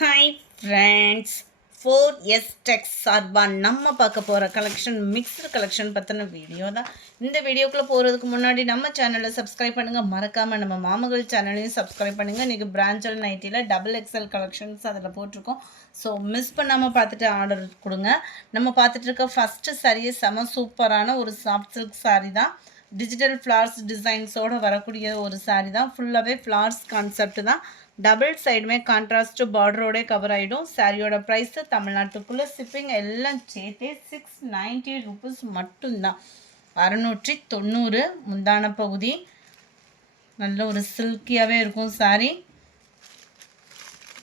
Hi friends, 4S டெக்ஸ் சார்பாக நம்ம பார்க்க போகிற கலெக்ஷன் மிக்ஸ்டு கலெக்ஷன் பற்றின வீடியோ தான். இந்த வீடியோக்குள்ளே போகிறதுக்கு முன்னாடி நம்ம சேனலை சப்ஸ்கிரைப் பண்ணுங்கள். மறக்காமல் நம்ம மாமகள் சேனலையும் சப்ஸ்கிரைப் பண்ணுங்கள். இன்றைக்கி பிராஞ்சல் நைட்டியில் XXL கலெக்ஷன்ஸ் அதில் போட்டிருக்கோம். ஸோ மிஸ் பண்ணாமல் பார்த்துட்டு ஆர்டர் கொடுங்க. நம்ம பார்த்துட்டு இருக்க ஃபஸ்ட்டு சாரியே செம சூப்பரான ஒரு சாஃப்ட் சில்க் சாரீ தான். டிஜிட்டல் ஃப்ளார்ஸ் டிசைன்ஸோடு வரக்கூடிய ஒரு சாரீ தான். ஃபுல்லாகவே ஃப்ளார்ஸ் கான்செப்ட் தான். டபுள் சைடுமே கான்ட்ராஸ்ட் பார்டரோடே கவர் ஆகிடும். சாரியோட ப்ரைஸு தமிழ்நாட்டுக்குள்ளே ஷிப்பிங் எல்லாம் சேர்த்தே 690 ருபீஸ் மட்டும்தான். 690. முந்தான பகுதி நல்ல ஒரு சில்கியாகவே இருக்கும் சாரீ.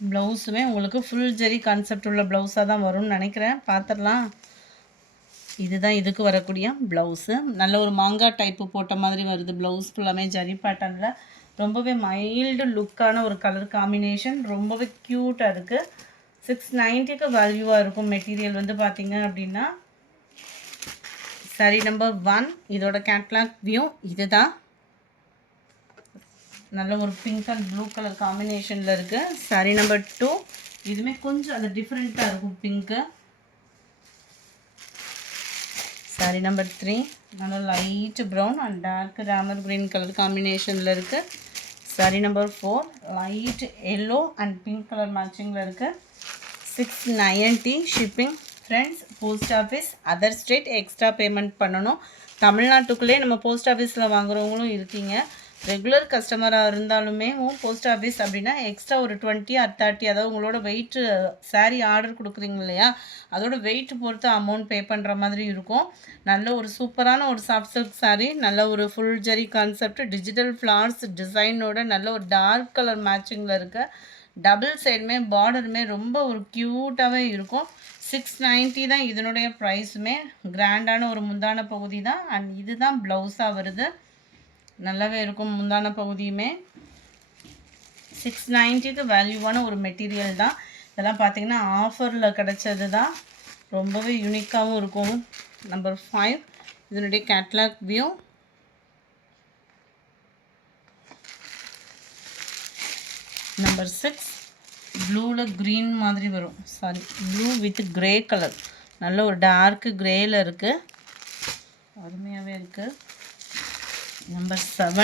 ப்ளவுஸுமே உங்களுக்கு ஃபுல் ஜெரி கான்செப்ட் உள்ள ப்ளவுஸாக தான் வரும்னு நினைக்கிறேன். பார்த்துடலாம். இதுதான் இதுக்கு வரக்கூடிய ப்ளவுஸு. நல்ல ஒரு மாங்காய் டைப்பு போட்ட மாதிரி வருது. ப்ளவுஸ் ஃபுல்லாமே ஜரி பேட்டர்னில் ரொம்பவே மைல்டு லுக்கான ஒரு கலர் காம்பினேஷன். ரொம்பவே க்யூட்டாக இருக்குது. 690க்கு வேல்யூவாக இருக்கும். மெட்டீரியல் வந்து பார்த்திங்க அப்படின்னா சாரீ நம்பர் 1 இதோட கேட்லாக் வியூ இது தான். நல்ல ஒரு பிங்க் அண்ட் ப்ளூ கலர் காம்பினேஷனில் இருக்குது. சாரீ நம்பர் 2 இதுவுமே கொஞ்சம் அது டிஃப்ரெண்ட்டாக இருக்கும் பிங்க்கு. சாரீ நம்பர் 3 நல்ல light brown and dark Ramar green colour காம்பினேஷனில் இருக்குது. Sari number 4 light yellow and pink colour மேட்சிங்கில் இருக்குது. 690 shipping. Friends, post office other state extra payment பண்ணணும். தமிழ்நாட்டுக்குள்ளே நம்ம போஸ்ட் ஆஃபீஸில் வாங்குறவங்களும் இருக்கீங்க. ரெகுலர் கஸ்டமராக இருந்தாலுமே போஸ்ட் ஆஃபீஸ் அப்படின்னா எக்ஸ்ட்ரா ஒரு 20 or 30, அதாவது உங்களோட வெயிட்டு சாரீ ஆர்டர் கொடுக்குறீங்க இல்லையா, அதோட வெயிட் பொறுத்து அமௌண்ட் பே பண்ணுற மாதிரி இருக்கும். நல்ல ஒரு சூப்பரான ஒரு சாஃப்ட் சில்க் சாரீ. நல்ல ஒரு ஃபுல் ஜெரி கான்செப்ட் டிஜிட்டல் ஃப்ளார்ஸ் டிசைனோட நல்ல ஒரு டார்க் கலர் மேட்சிங்கில் இருக்க. டபுள் சைடுமே பார்டருமே ரொம்ப ஒரு க்யூட்டாகவே இருக்கும். 690 தான் இதனுடைய ப்ரைஸுமே. கிராண்டான ஒரு முந்தான பகுதி தான். அண்ட் இது தான் ப்ளவுஸாக வருது. நல்லாவே இருக்கும். முந்தான பகுதியுமே 690க்கு வேல்யூவான ஒரு மெட்டீரியல் தான். இதெல்லாம் பார்த்திங்கன்னா ஆஃபரில் கிடச்சது தான். ரொம்பவே யூனிக்காகவும் இருக்கும். நம்பர் 5 இதனுடைய கேட்லாக் வியூ. நம்பர் 6 ப்ளூவில் க்ரீன் மாதிரி வரும். Sorry, blue with grey colour. நல்ல ஒரு டார்க்கு க்ரேயில் இருக்குது. அருமையாகவே இருக்குது. நம்பர் 7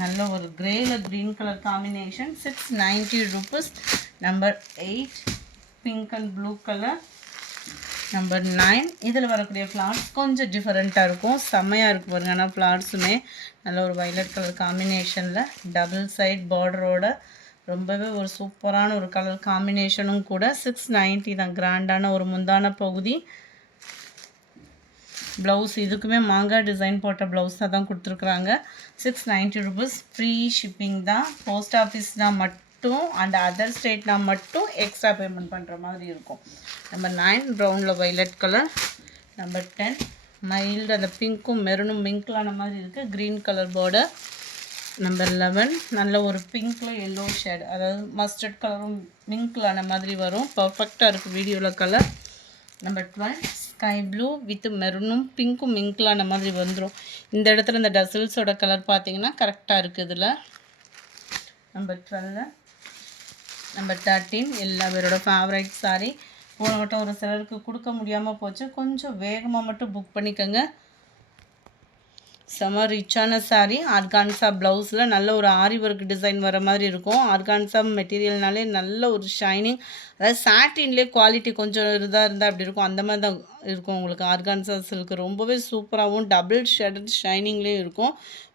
நல்ல ஒரு க்ரேயில் green colour combination. 690 rupees. Number 8 pink and blue colour. Number 9 இதில் வரக்கூடிய ஃப்ளார்ஸ் கொஞ்சம் டிஃப்ரெண்ட்டாக இருக்கும். செம்மையாக இருக்கும் பாருங்க. ஆனால் ஃப்ளார்ஸுமே நல்ல ஒரு வைலட் கலர் காம்பினேஷனில் டபுள் சைட் பார்டரோட ரொம்பவே ஒரு சூப்பரான ஒரு கலர் காம்பினேஷனும் கூட. 690 தான். கிராண்டான ஒரு முந்தான பகுதி. ப்ளவுஸ் இதுக்குமே மாங்காய் டிசைன் போட்ட ப்ளவுஸாக தான் கொடுத்துருக்குறாங்க. 690 ருபீஸ். ஃப்ரீ ஷிப்பிங் தான். போஸ்ட் ஆஃபீஸ்னால் மட்டும் அண்ட் அதர் ஸ்டேட்னால் மட்டும் எக்ஸ்ட்ரா பேமெண்ட் பண்ணுற மாதிரி இருக்கும். நம்பர் 9 ப்ரௌனில் வைலட் கலர். நம்பர் 10 மைல்டு அந்த பிங்க்கும் மெரூனும் மிங்க்லான மாதிரி இருக்குது. Green colour border. நம்பர் 11 நல்ல ஒரு பிங்க்கில் எல்லோ ஷேட், அதாவது மஸ்டர்ட் கலரும் மிங்க்லான மாதிரி வரும். பர்ஃபெக்டாக இருக்குது வீடியோவில் colour. Number 12 sky blue with மெரூனும் பிங்க்கும் மிங்க்லான மாதிரி வந்துடும். இந்த இடத்துல இந்த டசில்ஸோட கலர் பார்த்தீங்கன்னா கரெக்டாக இருக்குது இதில். நம்பர் 12 நம்பர் 13 எல்லா பேரோட ஃபேவரைட் சாரீ. போன வட்டம் ஒரு சிலருக்கு கொடுக்க முடியாமல் போச்சு. கொஞ்சம் வேகமாக மட்டும் புக் பண்ணிக்கோங்க. செம ரிச்சான சாரீ. ஆர்கான்சா ப்ளவுஸில் நல்ல ஒரு ஆரி ஒர்க் டிசைன் வர மாதிரி இருக்கும். ஆர்கான்சா மெட்டீரியல்னாலே நல்ல ஒரு ஷைனிங், அதாவது சாட்டின்லேயே குவாலிட்டி கொஞ்சம் இருந்தால் அப்படி இருக்கும். அந்த மாதிரி தான் இருக்கும் உங்களுக்கு. ஆர்கான்சா சில்க் ரொம்பவே சூப்பராகவும் டபுள் ஷேடட் ஷைனிங்லேயும் இருக்கும்.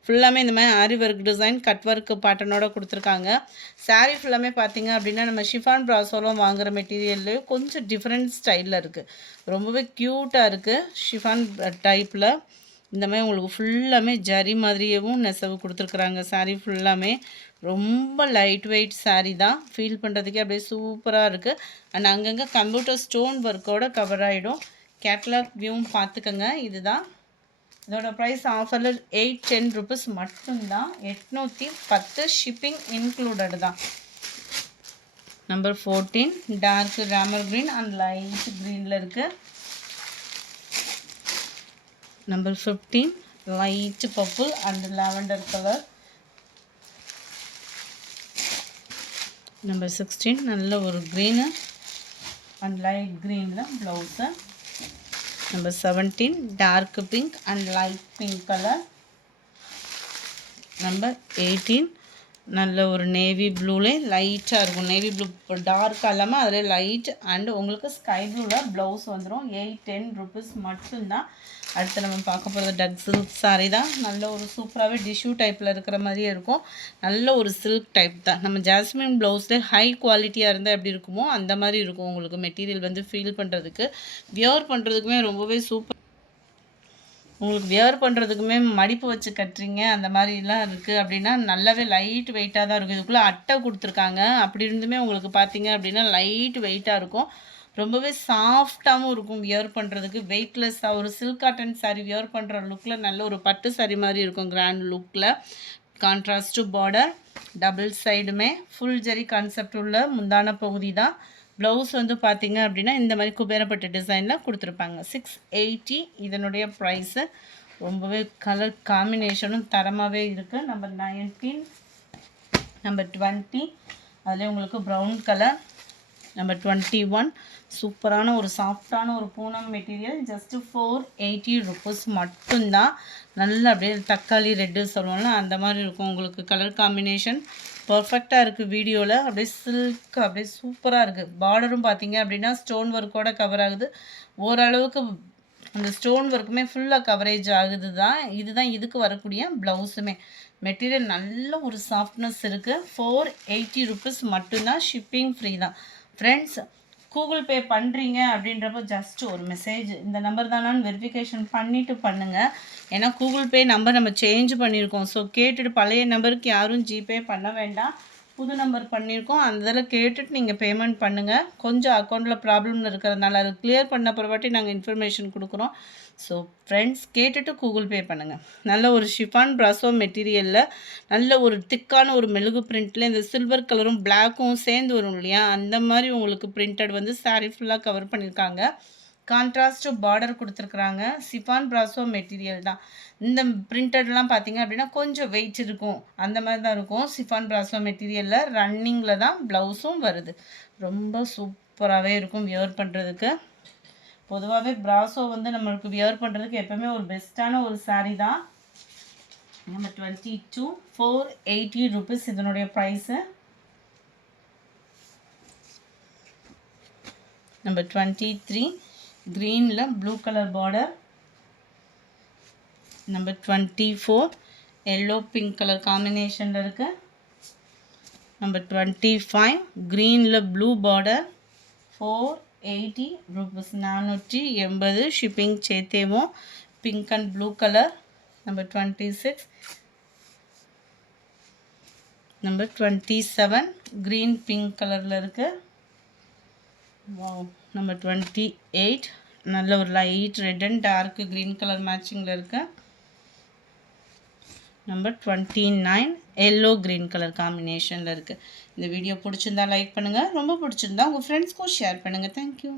ஃபுல்லாமே இந்த மாதிரி ஆரி ஒர்க் டிசைன் கட் ஒர்க் பேட்டர்னோட கொடுத்துருக்காங்க. சாரீ ஃபுல்லாமே பார்த்திங்க அப்படின்னா நம்ம ஷிஃபான் ப்ராசோலாம் வாங்குகிற மெட்டீரியல்லே கொஞ்சம் டிஃப்ரெண்ட் ஸ்டைலில் இருக்குது. ரொம்பவே க்யூட்டாக இருக்குது. ஷிஃபான் டைப்பில் இந்த மாதிரி உங்களுக்கு ஃபுல்லாமே ஜரி மாதிரியேவும் நெசவு கொடுத்துருக்குறாங்க. சாரீ ஃபுல்லாமே ரொம்ப லைட் வெயிட் சாரீ தான். ஃபீல் பண்ணுறதுக்கே அப்படியே சூப்பராக இருக்குது. அண்ட் அங்கங்கே கம்ப்யூட்டர் ஸ்டோன் ஒர்க்கோடு கவர் ஆகிடும். கேட்லாக் வியூவும் பார்த்துக்கோங்க. இதுதான் இதோட ப்ரைஸ். ஆஃபரில் 810 ருபீஸ் மட்டும்தான். 810 ஷிப்பிங் இன்க்ளூடட் தான். Number 14 dark Ramar green and light க்ரீனில் இருக்குது. Number 15 light purple and lavender colour. Number 16 நல்ல ஒரு க்ரீனு அண்ட் லைட் க்ரீனில் blouse. Number 17 dark pink and light pink colour. Number 18 நல்ல ஒரு நேவி ப்ளூலே லைட்டாக இருக்கும். நேவி ப்ளூ டார்க்காக இல்லாமல் அதில் லைட் அண்ட் உங்களுக்கு ஸ்கை ப்ளூவில் ப்ளவுஸ் வந்துடும். 810 rupees மட்டும்தான். அடுத்து நம்ம பார்க்க போகிறது டக் சில்க் சாரீ தான். நல்ல ஒரு சூப்பராகவே டிஷ்யூ டைப்பில் இருக்கிற மாதிரியே இருக்கும். நல்ல ஒரு சில்க் டைப் தான். நம்ம ஜாஸ்மின் ப்ளவுஸில் ஹை குவாலிட்டியாக இருந்தால் எப்படி இருக்குமோ அந்த மாதிரி இருக்கும். உங்களுக்கு மெட்டீரியல் வந்து ஃபீல் பண்ணுறதுக்கு வியர் பண்ணுறதுக்குமே ரொம்பவே சூப்பர். உங்களுக்கு வியர் பண்ணுறதுக்குமே மடிப்பு வச்சு கட்டுறீங்க அந்த மாதிரிலாம் இருக்குது அப்படின்னா நல்லாவே லைட் வெயிட்டாக தான் இருக்கும். இதுக்குள்ளே அட்டை கொடுத்துருக்காங்க. அப்படி இருந்துமே உங்களுக்கு பார்த்தீங்க அப்படின்னா லைட் வெயிட்டாக இருக்கும். ரொம்பவே சாஃப்டாகவும் இருக்கும் வியர் பண்ணுறதுக்கு. வெயிட்லெஸ்ஸாக ஒரு சில்க் காட்டன் சாரீ வியர் பண்ணுற லுக்கில் நல்ல ஒரு பட்டு சாரீ மாதிரி இருக்கும். கிராண்ட் லுக்கில் கான்ட்ராஸ்ட் பார்டர், டபுள் சைடுமே ஃபுல் ஜரி கான்செப்ட் உள்ள முந்தான பகுதி தான். ப்ளவுஸ் வந்து பார்த்திங்க அப்படின்னா இந்த மாதிரி குபேரப்பட்டு டிசைனில் கொடுத்துருப்பாங்க. 680 இதனுடைய ப்ரைஸு. ரொம்பவே கலர் காம்பினேஷனும் தரமாகவே இருக்குது. நம்பர் 19 நம்பர் 20 அதில் உங்களுக்கு ப்ரௌன் கலர். நம்பர் 21 சூப்பரான ஒரு சாஃப்டான ஒரு பூனம் மெட்டீரியல். ஜஸ்ட்டு 480 rupees மட்டும்தான். நல்லா அப்படியே தக்காளி ரெட்டு சொல்லுவோம்ல அந்த மாதிரி இருக்கும். உங்களுக்கு கலர் காம்பினேஷன் பர்ஃபெக்டாக இருக்குது. வீடியோவில் அப்படியே சில்க் அப்படியே சூப்பராக இருக்குது. பார்டரும் பார்த்தீங்க அப்படின்னா ஸ்டோன் ஒர்க்கோட கவர் ஆகுது. ஓரளவுக்கு அந்த ஸ்டோன் ஒர்க்குமே ஃபுல்லாக கவரேஜ் ஆகுது தான். இதுதான் இதுக்கு வரக்கூடிய ப்ளவுஸுமே. மெட்டீரியல் நல்ல ஒரு சாஃப்ட்னஸ் இருக்குது. 480 rupees மட்டும்தான். ஷிப்பிங் ஃப்ரீ தான். ஃப்ரெண்ட்ஸ், கூகுள் பே பண்ணுறீங்க அப்படின்றப்போ ஜஸ்ட் ஒரு மெசேஜ் இந்த நம்பர் தானான்னு வெரிஃபிகேஷன் பண்ணிவிட்டு பண்ணுங்கள். ஏன்னா கூகுள் பே நம்பர் நம்ம சேஞ்ச் பண்ணியிருக்கோம். ஸோ கேட்டுட்டு பழைய நம்பருக்கு யாரும் ஜிபே பண்ண வேண்டாம். புது நம்பர் பண்ணியிருக்கோம். அந்த இதில் கேட்டுட்டு நீங்கள் பேமெண்ட் பண்ணுங்கள். கொஞ்சம் அக்கௌண்ட்டில் ப்ராப்ளம் இருக்கிறதுனால அது கிளியர் பண்ண பிறவாட்டி நாங்கள் இன்ஃபர்மேஷன் கொடுக்குறோம். ஸோ ஃப்ரெண்ட்ஸ், கேட்டுட்டு கூகுள் பே பண்ணுங்கள். நல்ல ஒரு ஷிஃபான் ப்ராசோ மெட்டீரியலில் நல்ல ஒரு திக்கான ஒரு மெழுகு பிரிண்ட்டில் இந்த சில்வர் கலரும் பிளாக்கும் சேர்ந்து வரும் இல்லையா, அந்த மாதிரி உங்களுக்கு பிரிண்டட் வந்து சாரீ ஃபுல்லாக கவர் பண்ணியிருக்காங்க. கான்ட்ராஸ்ட் பார்டர் கொடுத்துருக்குறாங்க. ஷிஃபான் ப்ராசோ மெட்டீரியல் தான். இந்த பிரிண்டட்லாம் பார்த்தீங்க அப்படின்னா கொஞ்சம் வெயிட் இருக்கும். அந்த மாதிரி தான் இருக்கும். ஷிஃபான் ப்ராசோ மெட்டீரியலில் ரன்னிங்கில் தான் ப்ளவுஸும் வருது. ரொம்ப சூப்பராகவே இருக்கும் வியர் பண்ணுறதுக்கு. பொதுவாகவே ப்ராசோ வந்து நம்மளுக்கு வியர் பண்ணுறதுக்கு எப்போவுமே ஒரு பெஸ்ட்டான ஒரு சாரீ தான். நம்பர் 22 480 rupees இதனுடைய ப்ரைஸு. நம்பர் 23 க்ரீனில் blue colour border. Number 24 yellow pink colour காம்பினேஷனில் இருக்குது. நம்பர் 25 க்ரீனில் ப்ளூ பார்டர். 480 rupees 480 ஷிப்பிங் சேர்த்தேவும். Pink and blue colour. Number 26 number 27 green pink கலரில் இருக்குது. வாவ். நம்பர் 28 நல்ல ஒரு light red and dark green colour மேட்சிங்கில் இருக்குது. நம்பர் 29 எல்லோ க்ரீன் கலர் காம்பினேஷனில் இருக்குது. இந்த வீடியோ பிடிச்சிருந்தா லைக் பண்ணுங்கள். ரொம்ப பிடிச்சிருந்தா உங்கள் ஃப்ரெண்ட்ஸ்க்கும் ஷேர் பண்ணுங்கள். தேங்க்யூ.